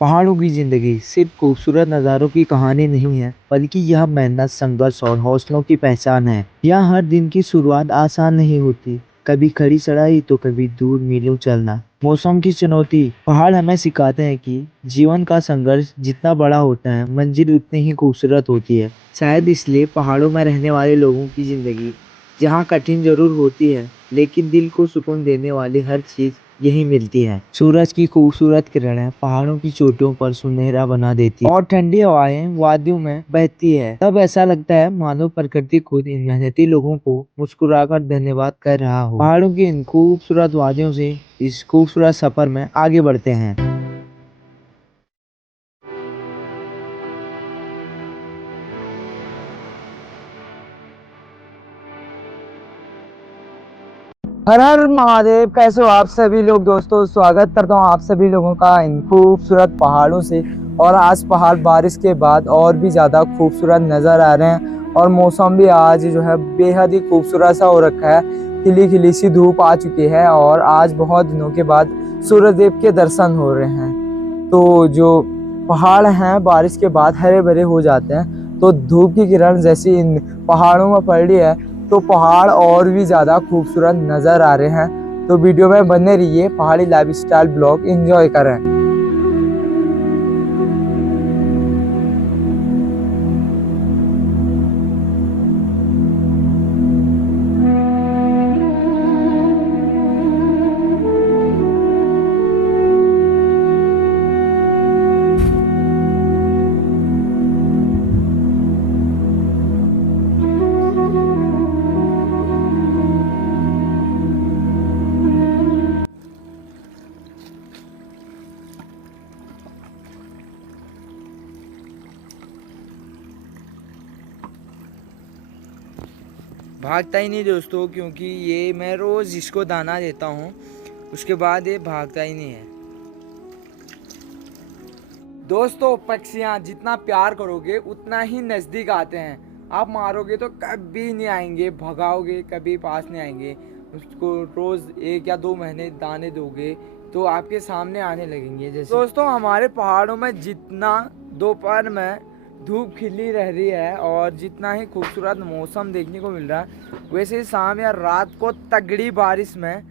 पहाड़ों की जिंदगी सिर्फ खूबसूरत नज़ारों की कहानी नहीं है, बल्कि यह मेहनत, संघर्ष और हौसलों की पहचान है। यहाँ हर दिन की शुरुआत आसान नहीं होती, कभी खड़ी चढ़ाई तो कभी दूर मीलों चलना। मौसम की चुनौती, पहाड़ हमें सिखाते हैं कि जीवन का संघर्ष जितना बड़ा होता है, मंजिल उतनी ही खूबसूरत होती है। शायद इसलिए पहाड़ों में रहने वाले लोगों की जिंदगी जहाँ कठिन जरूर होती है, लेकिन दिल को सुकून देने वाली हर चीज यही मिलती है। सूरज की खूबसूरत किरणें पहाड़ों की चोटियों पर सुनहरा बना देती है और ठंडी हवाएं वादियों में बहती है। तब ऐसा लगता है मानो प्रकृति खुद इन मेहनती लोगों को मुस्कुराकर धन्यवाद कर रहा हो। पहाड़ों की इन खूबसूरत वादियों से इस खूबसूरत सफर में आगे बढ़ते हैं। हर हर महादेव। कैसे हो आप सभी लोग दोस्तों, स्वागत करता हूँ आप सभी लोगों का इन खूबसूरत पहाड़ों से। और आज पहाड़ बारिश के बाद और भी ज़्यादा खूबसूरत नज़र आ रहे हैं और मौसम भी आज जो है बेहद ही खूबसूरत सा हो रखा है। खिली खिली सी धूप आ चुकी है और आज बहुत दिनों के बाद सूरज देव के दर्शन हो रहे हैं। तो जो पहाड़ हैं बारिश के बाद हरे भरे हो जाते हैं, तो धूप की किरण जैसी इन पहाड़ों में पड़ रही है तो पहाड़ और भी ज़्यादा खूबसूरत नज़र आ रहे हैं। तो वीडियो में बने रहिए, पहाड़ी लाइफस्टाइल ब्लॉग एंजॉय करें। भागता ही नहीं दोस्तों, क्योंकि ये मैं रोज़ इसको दाना देता हूँ, उसके बाद ये भागता ही नहीं है। दोस्तों पक्षियाँ जितना प्यार करोगे उतना ही नज़दीक आते हैं। आप मारोगे तो कभी नहीं आएंगे, भगाओगे कभी पास नहीं आएंगे। उसको रोज़ 1 या 2 महीने दाने दोगे तो आपके सामने आने लगेंगे। जैसे दोस्तों हमारे पहाड़ों में जितना दोपहर में धूप खिली रह रही है और जितना ही खूबसूरत मौसम देखने को मिल रहा है, वैसे ही शाम या रात को तगड़ी बारिश में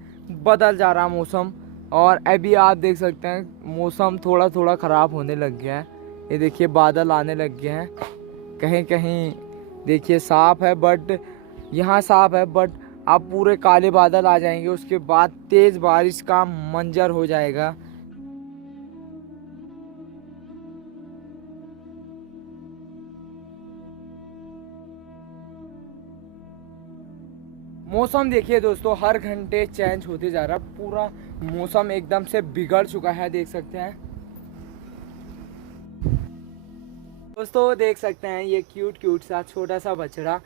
बदल जा रहा मौसम। और अभी आप देख सकते हैं मौसम थोड़ा थोड़ा ख़राब होने लग गया है। ये देखिए बादल आने लग गए हैं, कहीं कहीं देखिए साफ़ है, बट यहाँ साफ़ है बट अब पूरे काले बादल आ जाएंगे, उसके बाद तेज़ बारिश का मंजर हो जाएगा। मौसम देखिए दोस्तों हर घंटे चेंज होते जा रहा, पूरा मौसम एकदम से बिगड़ चुका है, देख सकते हैं दोस्तों। देख सकते हैं ये क्यूट क्यूट सा छोटा सा बछड़ा,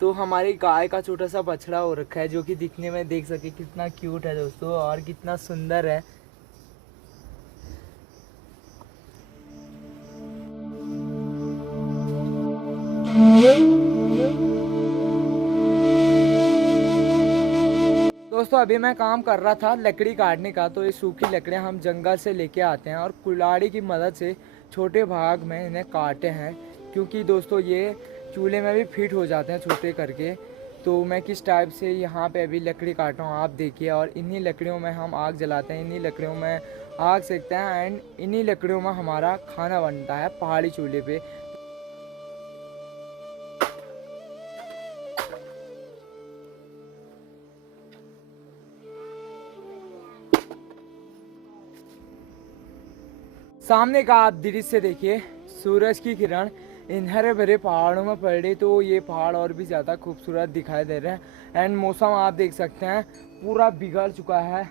तो हमारी गाय का छोटा सा बछड़ा हो रखा है, जो कि दिखने में देख सके कितना क्यूट है दोस्तों और कितना सुंदर है। दोस्तों अभी मैं काम कर रहा था लकड़ी काटने का, तो ये सूखी लकड़ियाँ हम जंगल से लेके आते हैं और कुल्हाड़ी की मदद से छोटे भाग में इन्हें काटे हैं, क्योंकि दोस्तों ये चूल्हे में भी फिट हो जाते हैं छोटे करके। तो मैं किस टाइप से यहाँ पे अभी लकड़ी काट रहा हूँ आप देखिए, और इन्हीं लकड़ियों में हम आग जलाते हैं, इन्हीं लकड़ियों में आग सेकते हैं एंड इन्हीं लकड़ियों में हमारा खाना बनता है पहाड़ी चूल्हे पे। सामने का आप दृश्य देखिए, सूरज की किरण इन हरे भरे पहाड़ों में पड़ रही, तो ये पहाड़ और भी ज़्यादा खूबसूरत दिखाई दे रहे हैं। एंड मौसम आप देख सकते हैं पूरा बिगड़ चुका है।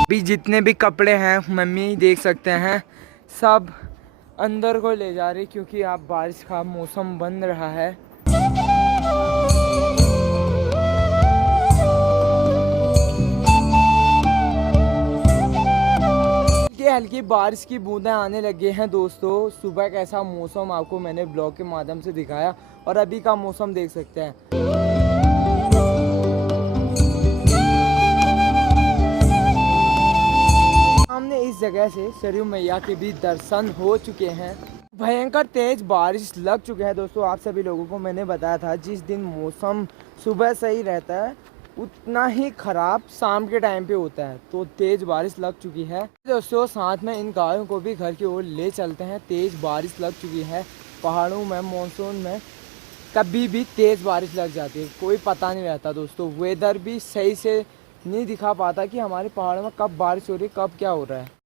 अभी जितने भी कपड़े हैं मम्मी देख सकते हैं सब अंदर को ले जा रही, क्योंकि अब बारिश का मौसम बन रहा है। हल्की बारिश की बूंदें आने लगे हैं दोस्तों। सुबह कैसा मौसम आपको मैंने ब्लॉग के माध्यम से दिखाया और अभी का मौसम देख सकते हैं। हमने इस जगह से सरयू मैया के भी दर्शन हो चुके हैं। भयंकर तेज बारिश लग चुके हैं दोस्तों। आप सभी लोगों को मैंने बताया था जिस दिन मौसम सुबह सही रहता है उतना ही खराब शाम के टाइम पे होता है। तो तेज बारिश लग चुकी है दोस्तों। साथ में इन गायों को भी घर की ओर ले चलते हैं। तेज बारिश लग चुकी है। पहाड़ों में मानसून में कभी भी तेज बारिश लग जाती है, कोई पता नहीं रहता दोस्तों। वेदर भी सही से नहीं दिखा पाता कि हमारे पहाड़ों में कब बारिश हो रही है, कब क्या हो रहा है।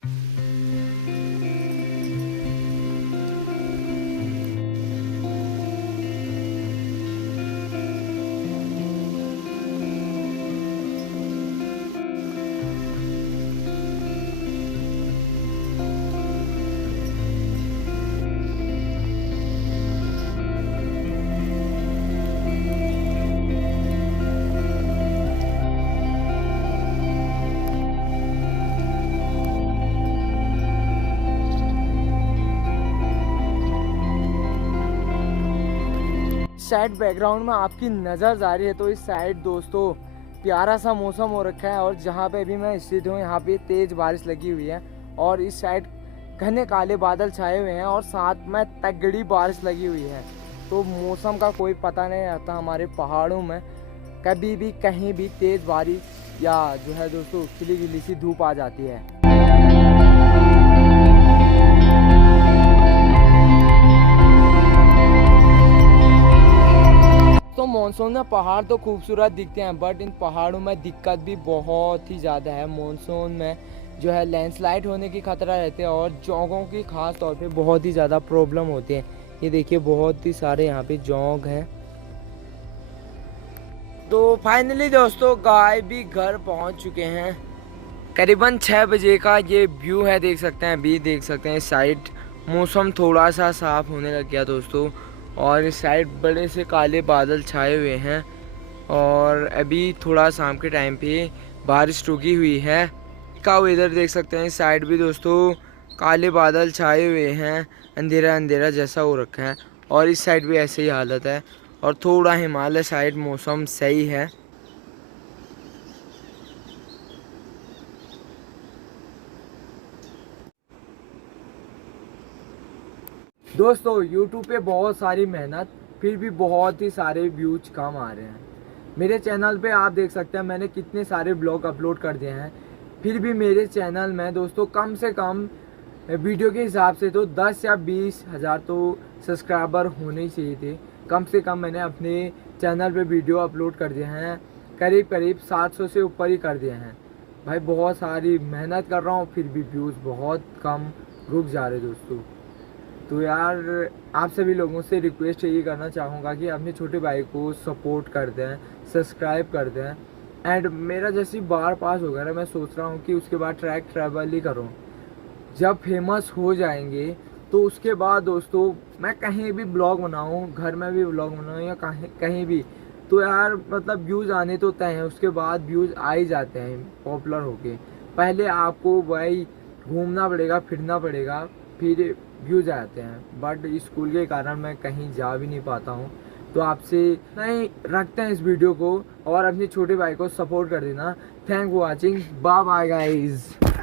साइड बैकग्राउंड में आपकी नज़र जा रही है तो इस साइड दोस्तों प्यारा सा मौसम हो रखा है। और जहाँ पे भी मैं स्थित हूँ यहाँ पे तेज बारिश लगी हुई है और इस साइड घने काले बादल छाए हुए हैं और साथ में तगड़ी बारिश लगी हुई है। तो मौसम का कोई पता नहीं रहता हमारे पहाड़ों में, कभी भी कहीं भी तेज बारिश या जो है दोस्तों खिली खिली सी धूप आ जाती है। तो मानसून में पहाड़ तो खूबसूरत दिखते हैं बट इन पहाड़ों में दिक्कत भी बहुत ही ज़्यादा है। मानसून में जो है लैंडस्लाइड होने की खतरा रहते हैं और जोंकों की खास तौर पे बहुत ही ज़्यादा प्रॉब्लम होती है। ये देखिए बहुत ही सारे यहाँ पे जोंक हैं। तो फाइनली दोस्तों गाय भी घर पहुँच चुके हैं। करीबन 6 बजे का ये व्यू है, देख सकते हैं। अभी देख सकते हैं इस साइड मौसम थोड़ा सा साफ होने लग गया दोस्तों और इस साइड बड़े से काले बादल छाए हुए हैं और अभी थोड़ा शाम के टाइम पे बारिश रुकी हुई है। का वेदर देख सकते हैं। इस साइड भी दोस्तों काले बादल छाए हुए हैं, अंधेरा अंधेरा जैसा हो रखा है और इस साइड भी ऐसे ही हालत है और थोड़ा हिमालय साइड मौसम सही है। दोस्तों YouTube पे बहुत सारी मेहनत फिर भी बहुत ही सारे व्यूज कम आ रहे हैं। मेरे चैनल पे आप देख सकते हैं मैंने कितने सारे ब्लॉग अपलोड कर दिए हैं, फिर भी मेरे चैनल में दोस्तों कम से कम वीडियो के हिसाब से तो 10 या 20 हज़ार तो सब्सक्राइबर होने ही चाहिए थे। कम से कम मैंने अपने चैनल पे वीडियो अपलोड कर दिए हैं, करीब करीब 700 से ऊपर ही कर दिए हैं। भाई बहुत सारी मेहनत कर रहा हूँ फिर भी व्यूज़ बहुत कम रुक जा रहे दोस्तों। तो यार आप सभी लोगों से रिक्वेस्ट यही करना चाहूँगा कि अपने छोटे भाई को सपोर्ट कर दें, सब्सक्राइब कर दें। एंड मेरा जैसी बार पास हो गया ना, मैं सोच रहा हूँ कि उसके बाद ट्रैक ट्रैवल ही करूँ। जब फेमस हो जाएंगे तो उसके बाद दोस्तों मैं कहीं भी ब्लॉग बनाऊँ, घर में भी ब्लॉग बनाऊँ या कहीं भी, तो यार मतलब व्यूज़ आने तो तय हैं, उसके बाद व्यूज़ आ ही जाते हैं पॉपुलर होके। पहले आपको भाई घूमना पड़ेगा, फिरना पड़ेगा, फिर व्यूज आते हैं। बट स्कूल के कारण मैं कहीं जा भी नहीं पाता हूँ। तो आपसे नहीं रखते हैं इस वीडियो को और अपने छोटे भाई को सपोर्ट कर देना। Thank for watching, bye bye guys.